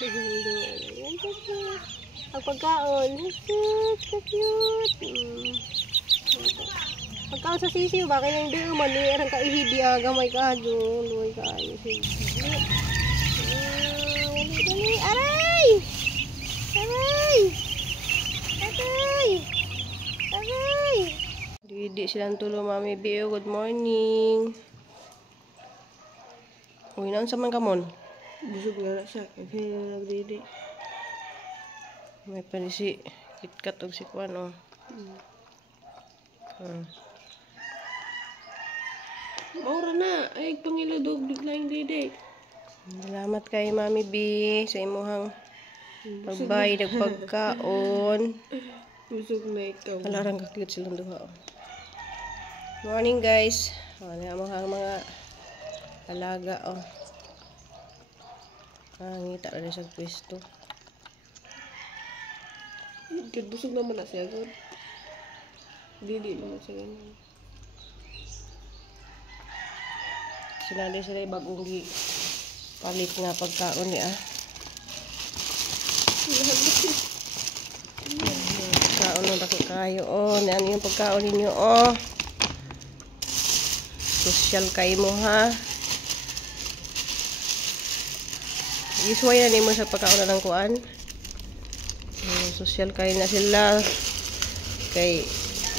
Ayan, cute. Ang pagkaon, cute. Pagkaon sa sisiw, bakit yung di man, erang kaihidi, gamay ka doon, luway ka ayo, sige. Dali, aray! Didi silang tulo, Mami Bio, good morning. Uy, naan sa man kamon? Busog nga na siya, kaya nagdidi. May pa si KitKat o si Kwan, oh. Maura na, ay pangilodog, biglang didi. Salamat kay Mami B sa imuhang pagbay ng pagkaon. Busog na ikaw. Alarang ka-cute silang duha. Morning guys. Ano mga alaga, oh. Ngita na sa pwesto. Busog naman na siya, God. Dili naman siya ganyan. Sinali sila yung bagong palit nga pagkaon niya. Pagkaon ng dako kayo, oh. Ano yung pagkaon ninyo, oh. Social kayo mo, ha. Isuway na mo sa pagkaon ng kuan. Social kayo na sila. Kay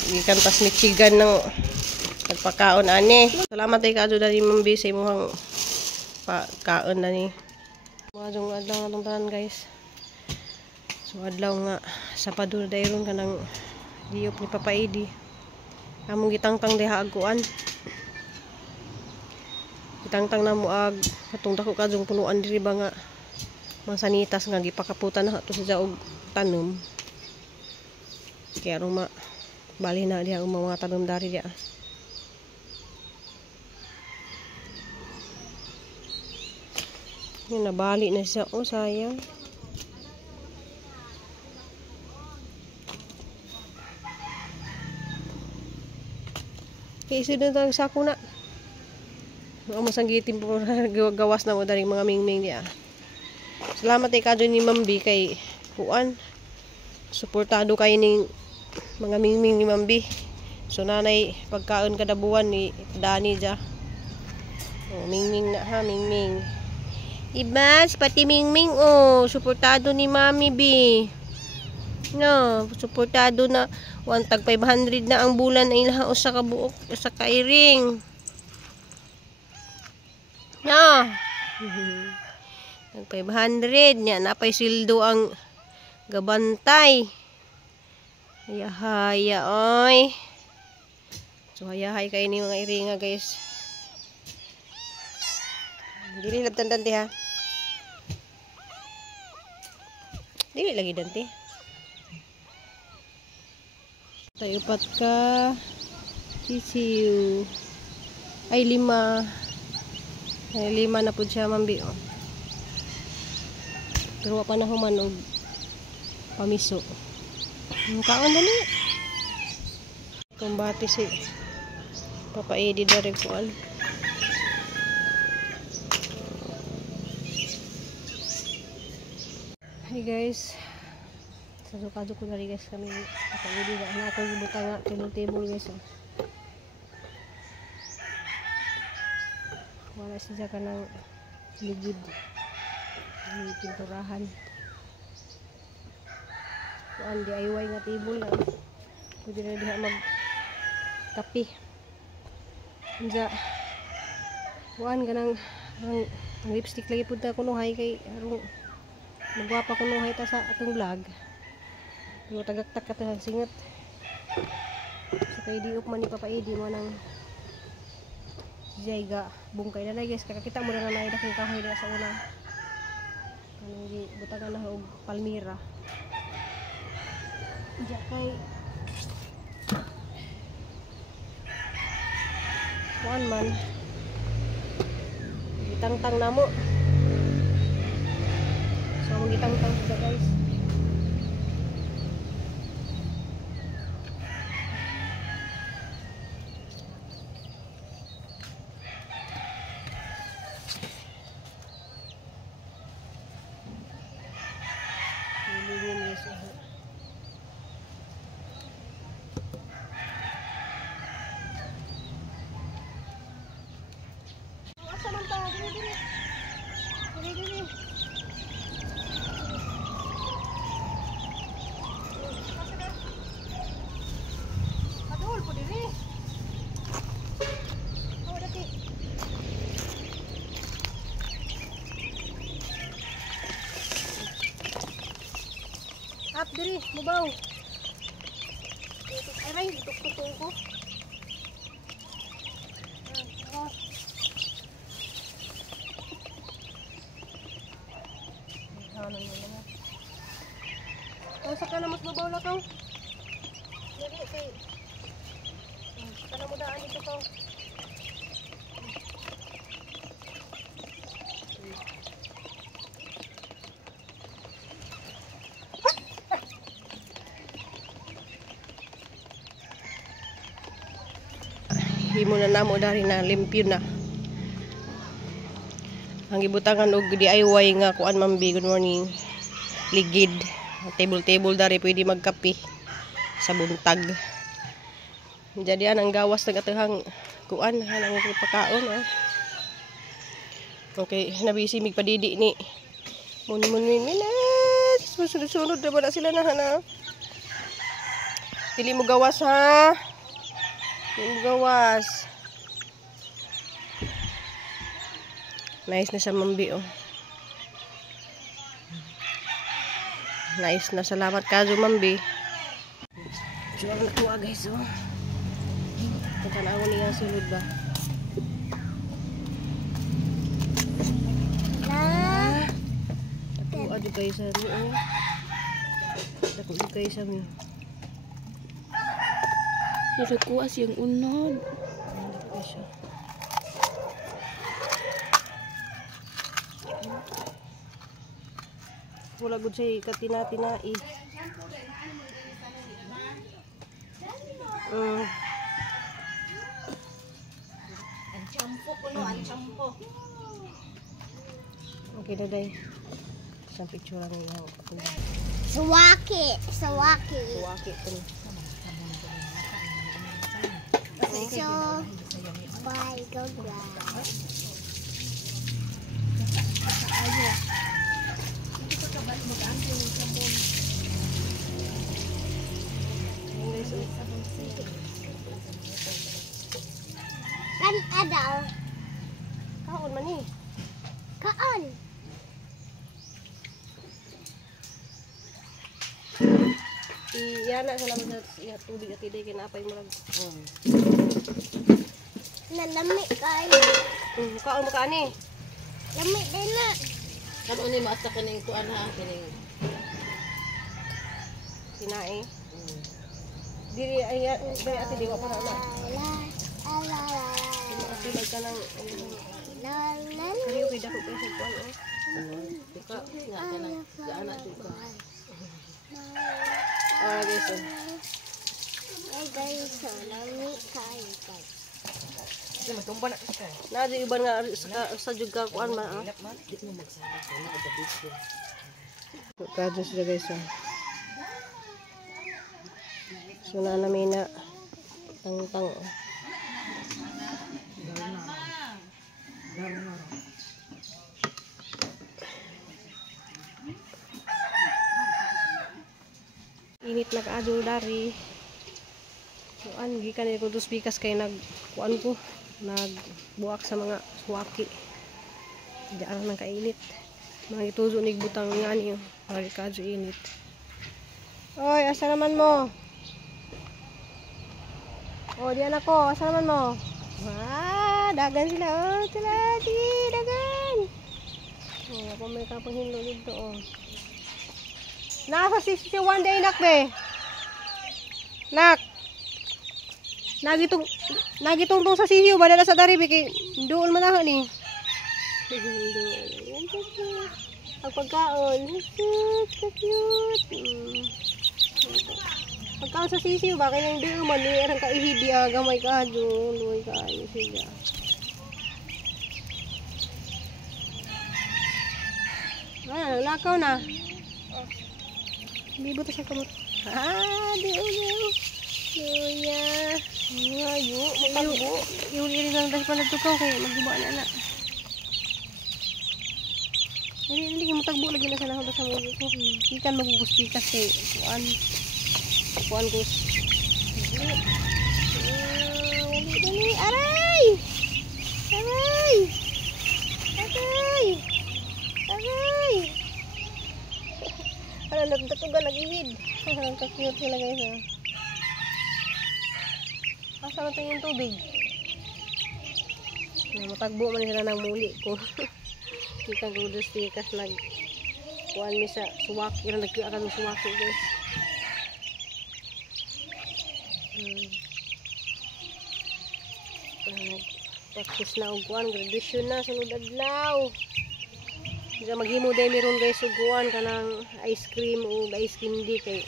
ikantas Michigan ng nagpakaon ani. Salamat ay kadto dali Mambi sa imong pagkaon na ni. Mga adlaw atong tanan guys. So adlaw nga sa padul dayron kanang diop ni Papa Edi. Among gitangtang diha agkuan. Gitangtang na mo ag katong dako kadtong punuan diri ba nga mga sanitas nga gipakaputan na to sa og tanom. Kaya ruma bali na diha ang mga tanom dari diha. Yan, nabali na siya. Oh, sayang. Kasi doon tayo sako na. Masanggitin po gawas na mo daring mga mingming niya. Salamat ay kadto ni Mambi kay kuan. Suportado kayo ning mga mingming ni Mambi. So nanay pagkaon kada buwan ni Dani ja. Oh, mingming na ha, mingming. Ibas, pati Mingming, oh, suportado ni Mami B. No, suportado na. 1 tag 500 na ang bulan na ilahaos sa kabuok, sa kairing. No. Tag 500 niya, napay sildo ang gabantay. Haya-haya, oy. So, haya-hay kayo ni mga iringa, guys. Dili labtan dante ha. Dili lagi dante. Tayo pat ka sisiu. Ay 5. Ay 5 na pud siya Mambi, oh. Pero wa pa na human og pamiso. Kaon dali. Kumbati si Papa Edi dari kuan. Hey guys, sa sukado ko na rin guys kami kapag na ako gibutan nga table guys, oh. Wala siya ka ng ligid may pinturahan kuan DIY nga table na pwede na diha mag kape unsa kuan ganang ang lipstick lagi punta ko nuhay kay arong magwapa ko nuhay ta sa atong vlog. Pero tagaktak ka ta singot. So kay diop man ni Papa Edi mo nang jayga bungkay na guys. Kakakita mo na na dakong kahoy sa una. Kanang gi butagan na og palmira. Diya kay kuan man. Gitangtang na mo. So, magitang-tang siya guys. up diri, mubaw. Aray, tuk-tuk ko. Sa ka na mas mabaw na ka. Dali kay. Kana mo daan dito ka. Himo na namo dari na limpyo na. Ang gibutangan og DIY nga kuan mambi, good morning. Ligid, table dari pwede magkape sa buntag. Jadi ang gawas nagatehang kuan hanang pagkaon ah. Okay, nabisi mig padidi ni. Mun minutes. Sunod-sunod na ba na sila na hana? Dili mo gawas ha. Yung gawas. Nice na sa mambi oh. Nice na, salamat kaso mambi. Jual na kuha guys oh. Tatanaw niya sulod ba? Ako adu kayo sa mi oh. Ako adu kayo sa mi. Nakakuas yung unod. Wala gud siya katina-tinai. Ang champo ko no, ang champo. Okay na day. Isang picture lang yung Sawaki. Suwaki ko ni. So, bye, go grab. Kan adaw. Kaon man ni. Kaan. Iyana sa labas sa tubig at iday kinapay mo lang. Nalami kayo. Kaon mo ka ani. Lami din na. Kano ni maata kaning kuan ha kaning Tinai. Diri ay bay ati diwa para na. Tilag ka ng kariyo kay dako kay sa kuan oh. Dika nga kanang gaana dito. Ah guys. Ay guys, lami kayo. Kasi matumba na ka. Na di iban nga sa juga kuan man ah. Di mo magsala ko na ada video. Kadto sila guys oh. So na namin na tang oh. Init na kaadyo dari. So an gikan ko dos bikas kay nagkuan ko nagbuak sa mga suwaki. Di ara nang kainit. Mga ituzo nig butang nga niyo. Mga kaadyo init. Oy, asa naman mo? Oh, diyan ako. Asa naman mo? Dagan sila. Oh, sila. Sige, dagan. Oh, ako may kapanghinlo dito, oh. Nasa 61 day, nak, be. Nak. Nagitungtong sa sihiw. Badala sa dari, be. Doon manahan, eh. Doon. Ang pagkaon. Cute. Pagkaon sa sisiw, baka yung doon man. Mayroon ka ihibya. Gamay ka doon. Luway ka. Siya. Lakaw na. Bibo to sa kamot. Diyo. Luya. Ayo, magtagbo. Iuli lang dahil pala tukaw kaya magguba na. Hindi mo tagbo lagi na sa nahon sa mga ko. Ikan maguguspikas kay kuan gus. Dali. Aray! Ano, nagtatugan, nag-iwid. Ang ka-cute sila guys. Asa man tayo yung tubig? Matagbo man sila ng muli ko. Kita ko dos tikas kuan mi sa suwaki. Nagkiya ka ng suwaki guys. Practice na og kuan, graduation na sunod adlaw. Diya maghimo day meron guys og kuan kanang ice cream o ice candy kay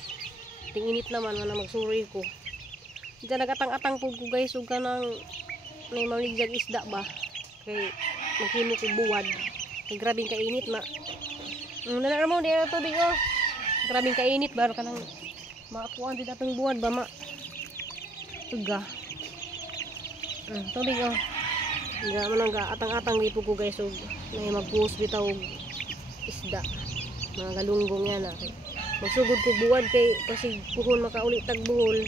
tinginit naman na magsuri ko. Diya nagatang-atang pud ko guys og kanang may maligjag isda ba kay maghimo ko buwad. Kay grabing kainit ma. Nana mo di na tubig oh. Grabing kainit ba kanang makakuan din atong buwad ba ma. Tuga. Tubig oh. Diya man nga atang-atang di pud ko guys og nay magbuhos bitaw og isda. Mga galunggong yan ah. Magsugod ko buwad kay kasi puhon makauli tag buhol.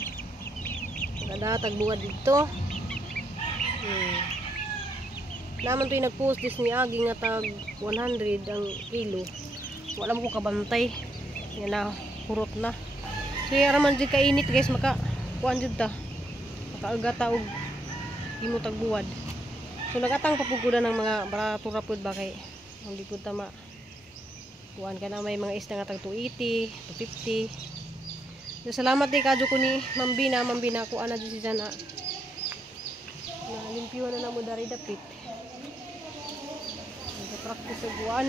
Kada tag buwad dito. Naman to yung nag-post this ni Agi nga tag 100 ang kilo. Wala mo ko kabantay. Yan na, hurot na. So yung araman dyan kainit guys, kuan dyan ta. Makaagata og imutag buwad. So nagatang papugudan ng mga baratura-pud ba kay hindi po tama. Kuan ka na may mga isda nga tag 280, 250. So, salamat din kadyo ko ni Mambi na kuan na dyan si Jana. Limpyo na mo dari dapit. Nagka-practice sa buwan.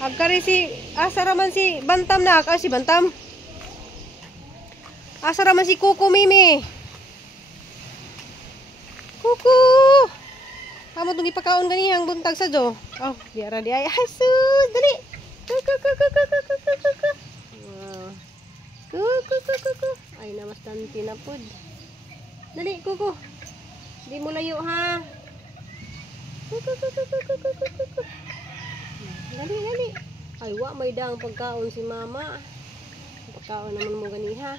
Agkari si asa raman si Bantam na si Bantam. Asa raman si Kuko Mimi. Kuko. Amo tong ipakaon ganihang buntag sa jo. Oh, diara di ay sus, dali. Kuko. Kuko. Ay namas tanti na pud. Dali, Kuko. Di mo layo, ha? Kuko. Dali. Ay, wa may daang pagkaon si mama. Pagkaon naman mo ganiha.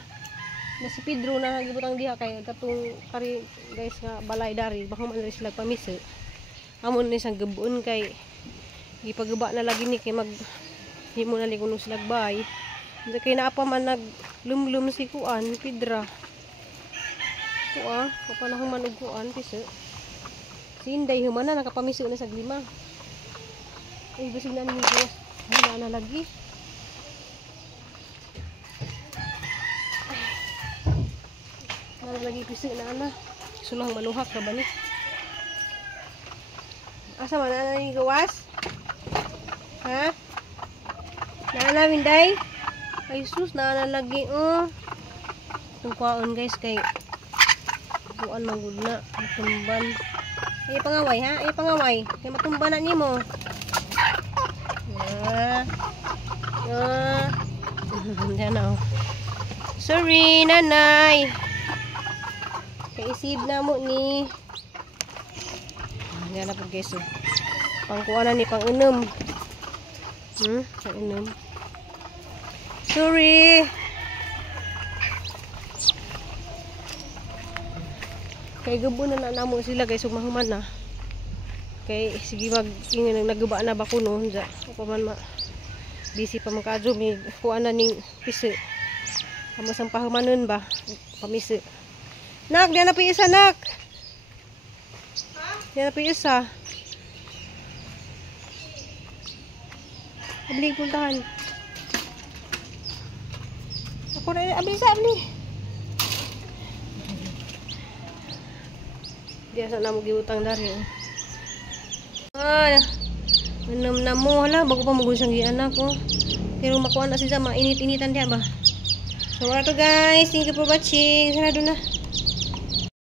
Na si Pedro na nagibutang diha kay katong kari guys nga balay dari. Baka man rin sila pamisi. Amon ni sang gabuon kay gipagaba na lagi ni kay mag himo na li kuno sila bay. Kay naapa man naglumlum si kuan, Pedra. Kuha, kapanahon man og kuan piso. Sinday human na nakapamiso na sa lima. Ay basig na ni guys. Wala na lagi. Wala lagi piso na ana. Sulang maluhak ka ba ni? Asa man na ni gawas? Ha? Naana Minday? Ay sus, naana lagi oh. Itong kuwaon guys kay buwan manggod na, matumban. Ay pangaway ha, ay pangaway. Kaya matumban na nimo. Diyan na oh. Sorry nanay. Kay isib na mo ni. Diyan na po guys oh. Pangkuwanan ni pang inom. Pang inom. Sorry. Kay gabo na namo sila guys ug mahuman na. Kay sige ingin nagguba na ba kuno ja. Upa man busy pa man kadyo mi kuan na ning pisi. Amo sang pahumanon ba pamisi. Nak, diyan na pa isa nak. Ha? Diyan na pa isa. Abli puntahan. Ako na abisa abli. Diya sa namo giutang dari. Ay, manam na mo hala bago pa magusang gianak ko. Pero makuha na siya mainit-initan diya ba. So, to guys, thank you for watching. Sana doon na.